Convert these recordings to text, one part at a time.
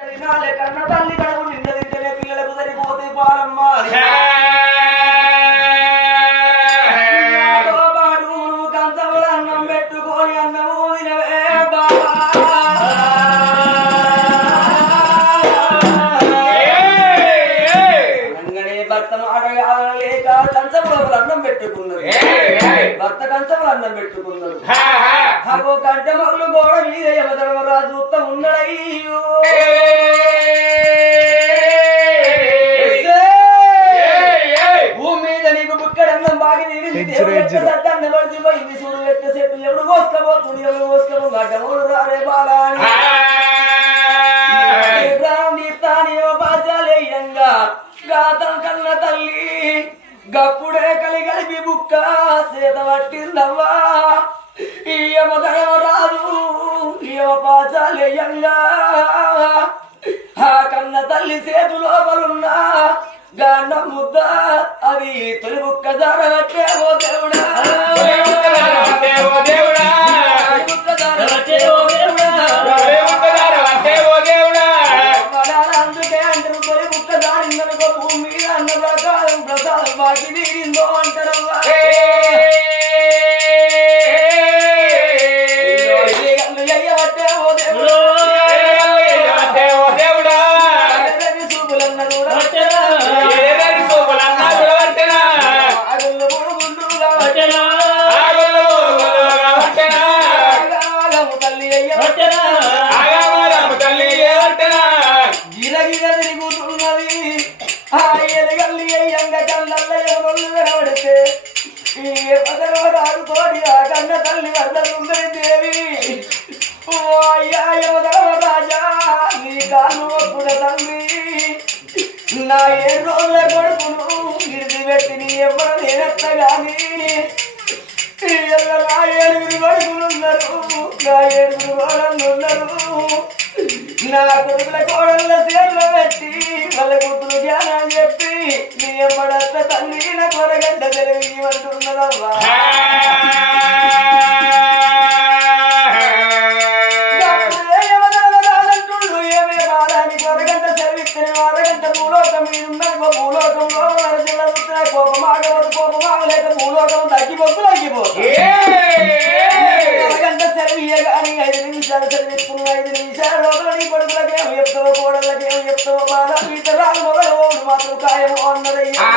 కన్న తల్లి కడుపు నిండదింటేనే పిల్లలకు సరిపోతాయి పాలమ్మ కంచములు అన్నం పెట్టుకొని అన్నము తినవే బాబా భర్త మాడలేక కంచములు అన్నం పెట్టుకున్నారు భర్త కంచములు అన్నం పెట్టుకున్నారు అగో కంట మగులు గోడ మీద యమధర్మరాజు ఉత్తం ఉన్నాడయ్యో భూమి మీద నీకు బుక్కడన్నం బాగా సత్తాన్ని పడిచిపోయింది చూడు ఎక్క చెట్టు ఎవడు కోసుకోబోతుంది ఎవడు కోసుకోబో గడ్డమోడు రారే బాలాని పాచాలేయంగా గాతం కన్న తల్లి గప్పుడే కలిపి బుక్క సేత పట్టిందవ్వా ఈయమ ధర్మరాజు ఈయమ పాచాలేయంగా ఆ కన్న తల్లి సేతు లోపలున్నా గాన్న ముద్ద అది తొలి బుక్క జారబట్టే ఓ దేవుడా అందుకే అంటారు తొలి బుక్క జారిందనుకో భూమి మీద అన్న ప్రకారం ప్రసాదం బాకి తీరిందో అంటారవ్వా కన్న తల్లి వద్దలుందరి దేవి ఓ అయ్యా రాజా నీ కాను ఒప్పుడ తండ్రి నా 7 రోజుల కొడుకును గిరిది పెట్టి నీ ఎవరు నేనెత్తగాని నా 7 కొడుకులున్నారు నా 7 కోడళ్ళున్నారు నా కొడుకుల కోడళ్ళ చేతిలో పెట్టి వాళ్ళ కూతురు జ్ఞానం చెప్పి నీ ఎమ్మడత్త తల్లి నా కొరగడ్డ తెలియమంటున్నదవ్వా అరగంట భూలోకం భూలోకంలో కోపమాగలేక భూలోకం తగ్గిపోతుంది అరగంట సెలవు కానీ 5 నిమిషాలు సెలవిస్తున్న 5 నిమిషాల లోపల నీ కొడుకులకేమో చెప్తావో కోడళ్ళకేమో చెప్తావో బాధ ఇతరాలు మొదలు మాత్రం ఖాయమో అన్నదయ్యా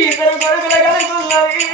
ఇద్దరు కొడుకుల కనుకున్నవి